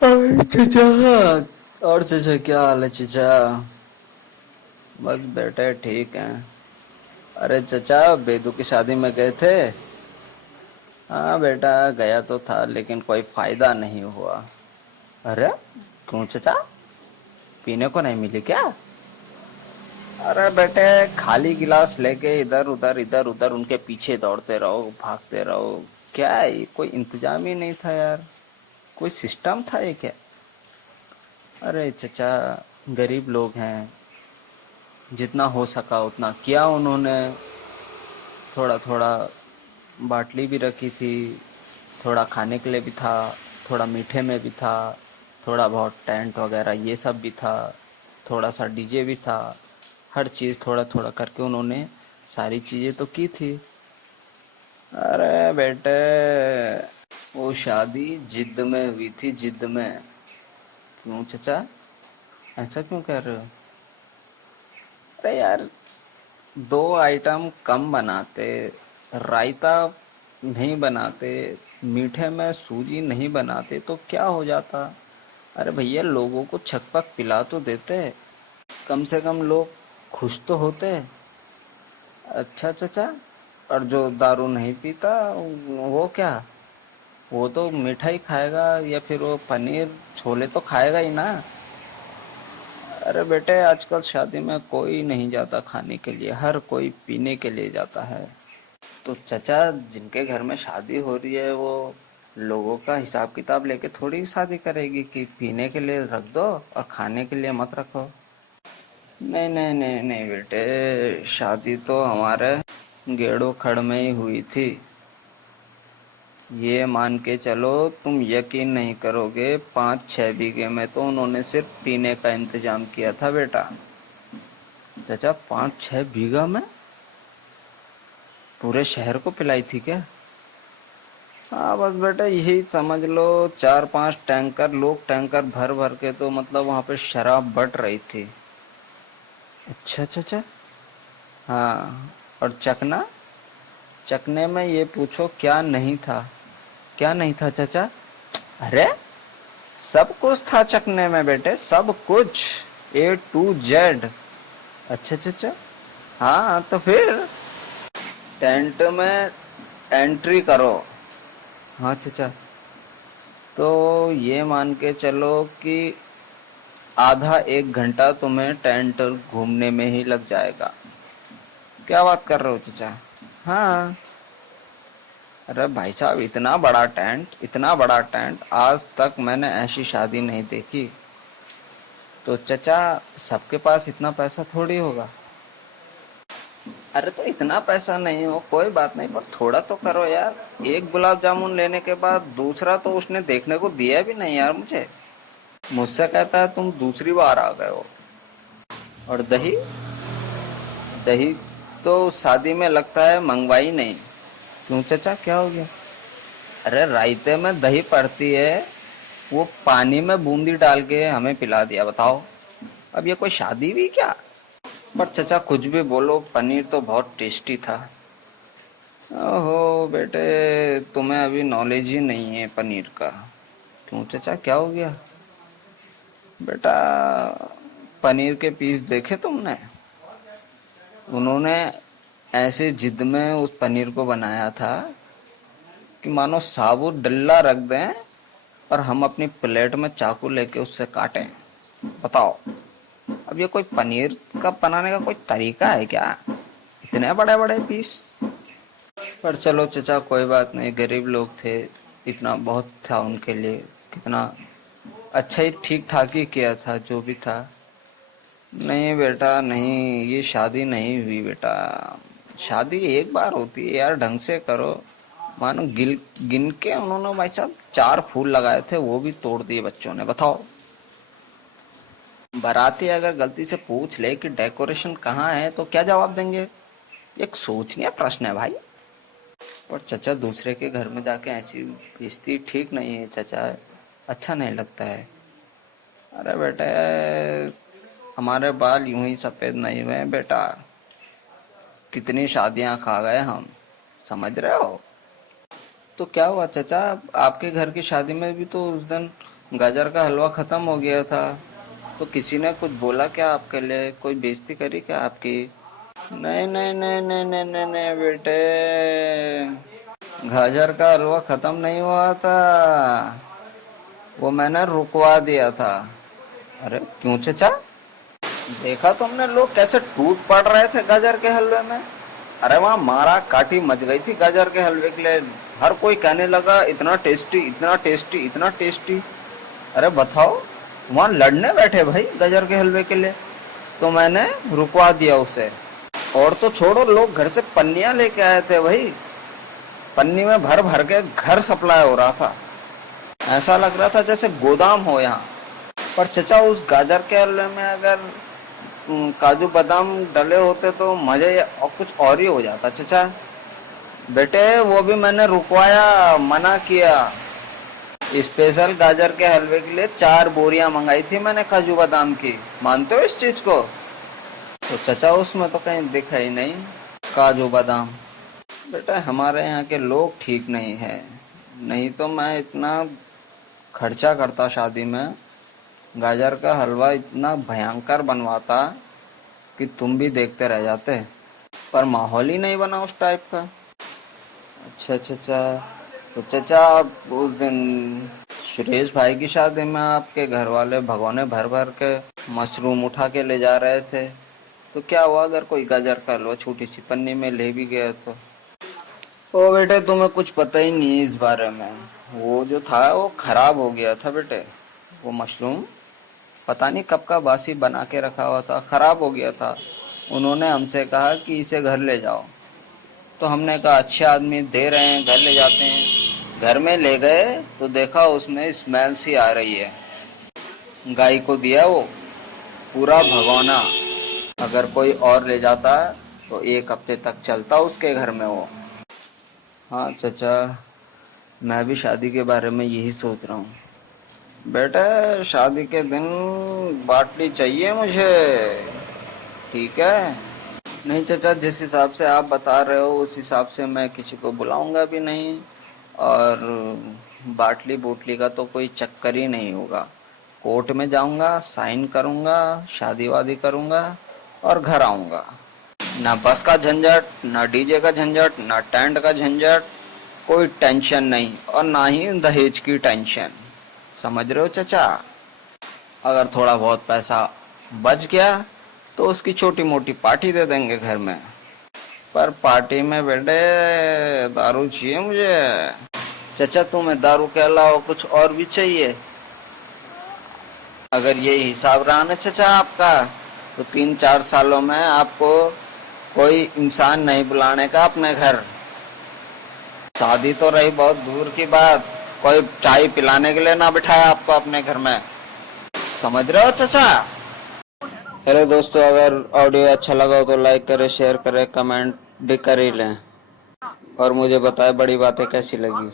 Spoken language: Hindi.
अरे चचा। और चचा क्या हाल है चचा? बस बैठे ठीक हैं। अरे चचा, बेदू की शादी में गए थे? हाँ बेटा, गया तो था लेकिन कोई फायदा नहीं हुआ। अरे क्यों चचा? पीने को नहीं मिली क्या? अरे बेटे, खाली गिलास लेके इधर उधर उनके पीछे दौड़ते रहो, भागते रहो। क्या है ये, कोई इंतजाम ही नहीं था यार। कोई सिस्टम था ये क्या? अरे चचा, गरीब लोग हैं, जितना हो सका उतना किया उन्होंने। थोड़ा थोड़ा बाटली भी रखी थी, थोड़ा खाने के लिए भी था, थोड़ा मीठे में भी था, थोड़ा बहुत टेंट वगैरह ये सब भी था, थोड़ा सा डीजे भी था। हर चीज़ थोड़ा थोड़ा करके उन्होंने सारी चीज़ें तो की थी। अरे बेटे, वो शादी जिद्द में हुई थी, जिद्द में। क्यों चचा, ऐसा क्यों कह रहे हो? अरे यार, दो आइटम कम बनाते, रायता नहीं बनाते, मीठे में सूजी नहीं बनाते तो क्या हो जाता? अरे भैया, लोगों को छकपक पिला तो देते, कम से कम लोग खुश तो होते। अच्छा चचा, और जो दारू नहीं पीता वो क्या? वो तो मिठाई खाएगा या फिर वो पनीर छोले तो खाएगा ही ना। अरे बेटे, आजकल शादी में कोई नहीं जाता खाने के लिए, हर कोई पीने के लिए जाता है। तो चचा, जिनके घर में शादी हो रही है वो लोगों का हिसाब किताब लेके थोड़ी शादी करेगी कि पीने के लिए रख दो और खाने के लिए मत रखो। नहीं नहीं नहीं नहीं बेटे, शादी तो हमारे गेड़ो खड़ में ही हुई थी। ये मान के चलो, तुम यकीन नहीं करोगे, 5-6 बीघे में तो उन्होंने सिर्फ पीने का इंतजाम किया था बेटा। चाचा, 5-6 बीघा में पूरे शहर को पिलाई थी क्या? हाँ बस बेटा, यही समझ लो, 4-5 टैंकर, लोग टैंकर भर भर के तो मतलब वहाँ पे शराब बट रही थी। अच्छा अच्छा अच्छा। हाँ, और चकना, चकने में ये पूछो क्या नहीं था? क्या नहीं था चाचा? अरे, सब कुछ था चकने में बेटे, सब कुछ, A to Z। अच्छा अच्छा अच्छा। हाँ तो फिर टेंट में एंट्री करो। हाँ चाचा, तो ये मान के चलो कि आधा 1 घंटा तुम्हें टेंट घूमने में ही लग जाएगा। क्या बात कर रहे हो चाचा? हाँ। अरे भाई साहब, इतना बड़ा टेंट, इतना बड़ा टेंट, आज तक मैंने ऐसी शादी नहीं देखी। तो चचा, सबके पास इतना पैसा थोड़ी होगा। अरे तो इतना पैसा नहीं हो, कोई बात नहीं, पर थोड़ा तो करो यार। एक गुलाब जामुन लेने के बाद दूसरा तो उसने देखने को दिया भी नहीं यार मुझे। मुझसे कहता है तुम दूसरी बार आ गए हो। और दही, दही तो शादी में लगता है मंगवाई नहीं। क्यों चचा, क्या हो गया? अरे रायते में दही पड़ती है, वो पानी में बूंदी डाल के हमें पिला दिया, बताओ। अब ये कोई शादी भी क्या? पर चचा कुछ भी बोलो, पनीर तो बहुत टेस्टी था। ओहो बेटे, तुम्हें अभी नॉलेज ही नहीं है पनीर का। क्यों चचा, क्या हो गया? बेटा, पनीर के पीस देखे तुमने? उन्होंने ऐसे जिद में उस पनीर को बनाया था कि मानो साबुत डल्ला रख दें और हम अपनी प्लेट में चाकू लेके उससे काटें। बताओ, अब ये कोई पनीर का बनाने का कोई तरीका है क्या? इतने बड़े बड़े पीस। पर चलो चचा, कोई बात नहीं, गरीब लोग थे, इतना बहुत था उनके लिए। कितना अच्छा ही, ठीक ठाक ही किया था जो भी था। नहीं बेटा नहीं, ये शादी नहीं हुई बेटा। शादी एक बार होती है यार, ढंग से करो। मानो गिल गिन के उन्होंने भाई साहब 4 फूल लगाए थे, वो भी तोड़ दिए बच्चों ने, बताओ। बाराती अगर गलती से पूछ ले कि डेकोरेशन कहाँ है तो क्या जवाब देंगे? एक सोचनीय प्रश्न है भाई। और चचा, दूसरे के घर में जाके ऐसी बेइज्जती ठीक नहीं है चचा, अच्छा नहीं लगता है। अरे बेटे, हमारे बाल यूं ही सफेद नहीं हुए हैं बेटा, कितनी शादियां खा गए हम, समझ रहे हो? तो क्या हुआ चाचा, आपके घर की शादी में भी तो उस दिन गाजर का हलवा खत्म हो गया था, तो किसी ने कुछ बोला क्या आपके लिए, कोई बेइज्जती करी क्या आपकी? नहीं नहीं नहीं नहीं नहीं नहीं नहीं बेटे, गाजर का हलवा खत्म नहीं हुआ था, वो मैंने रुकवा दिया था। अरे क्यों चचा? देखा तुमने लोग कैसे टूट पड़ रहे थे गाजर के हलवे में? अरे वहाँ मारा काटी मच गई थी गाजर के हलवे के लिए। हर कोई कहने लगा इतना टेस्टी, इतना टेस्टी, इतना टेस्टी। अरे बताओ, वहाँ लड़ने बैठे भाई गाजर के हलवे के लिए, तो मैंने रुकवा दिया उसे। और तो छोड़ो, लोग घर से पन्नियां लेके आए थे भाई, पन्नी में भर भर के घर सप्लाई हो रहा था। ऐसा लग रहा था जैसे गोदाम हो यहाँ। पर चचा उस गाजर के हलवे में अगर काजू बादाम डले होते तो मजे और कुछ और ही हो जाता चचा। बेटे वो भी मैंने रुकवाया, मना किया। स्पेशल गाजर के हलवे के लिए 4 बोरियां मंगाई थी मैंने काजू बादाम की, मानते हो इस चीज को? तो चचा उसमें तो कहीं दिखा ही नहीं काजू बादाम। बेटा हमारे यहाँ के लोग ठीक नहीं है, नहीं तो मैं इतना खर्चा करता शादी में, गाजर का हलवा इतना भयंकर बनवाता कि तुम भी देखते रह जाते। पर माहौल ही नहीं बना उस टाइप का। अच्छा चचा, तो चचा आप उस दिन सुरेश भाई की शादी में आपके घर वाले भगोने भर भर के मशरूम उठा के ले जा रहे थे, तो क्या हुआ अगर कोई गाजर का हलवा छोटी सी पन्नी में ले भी गया तो? ओ बेटे तुम्हें कुछ पता ही नहीं इस बारे में। वो जो था वो खराब हो गया था बेटे, वो मशरूम पता नहीं कब का बासी बना के रखा हुआ था, खराब हो गया था। उन्होंने हमसे कहा कि इसे घर ले जाओ, तो हमने कहा अच्छे आदमी दे रहे हैं घर ले जाते हैं। घर में ले गए तो देखा उसमें स्मेल सी आ रही है। गाय को दिया वो पूरा भगोना, अगर कोई और ले जाता तो 1 हफ्ते तक चलता उसके घर में वो। हाँ चचा, मैं भी शादी के बारे में यही सोच रहा हूँ। बेटा शादी के दिन बाटली चाहिए मुझे, ठीक है? नहीं चचा, जिस हिसाब से आप बता रहे हो उस हिसाब से मैं किसी को बुलाऊंगा भी नहीं, और बाटली बूटली का तो कोई चक्कर ही नहीं होगा। कोर्ट में जाऊंगा, साइन करूंगा, शादी वादी करूंगा और घर आऊंगा। ना बस का झंझट, ना डीजे का झंझट, ना टेंट का झंझट, कोई टेंशन नहीं, और ना ही दहेज की टेंशन। समझ रहे हो चचा? अगर थोड़ा बहुत पैसा बच गया तो उसकी छोटी मोटी पार्टी दे देंगे घर में। पर पार्टी में बेटे दारू चाहिए मुझे। चचा तुम्हें दारू के अलावा कुछ और भी चाहिए? अगर ये हिसाब रहा ना चचा आपका, तो 3-4 सालों में आपको कोई इंसान नहीं बुलाने का अपने घर। शादी तो रही बहुत दूर की बात, कोई चाय पिलाने के लिए ना बिठाया आपको अपने घर में। समझ रहे हो चचा? हेलो दोस्तों, अगर ऑडियो अच्छा लगा हो तो लाइक करें, शेयर करें, कमेंट भी कर ही लें, और मुझे बताएं बड़ी बातें कैसी लगी।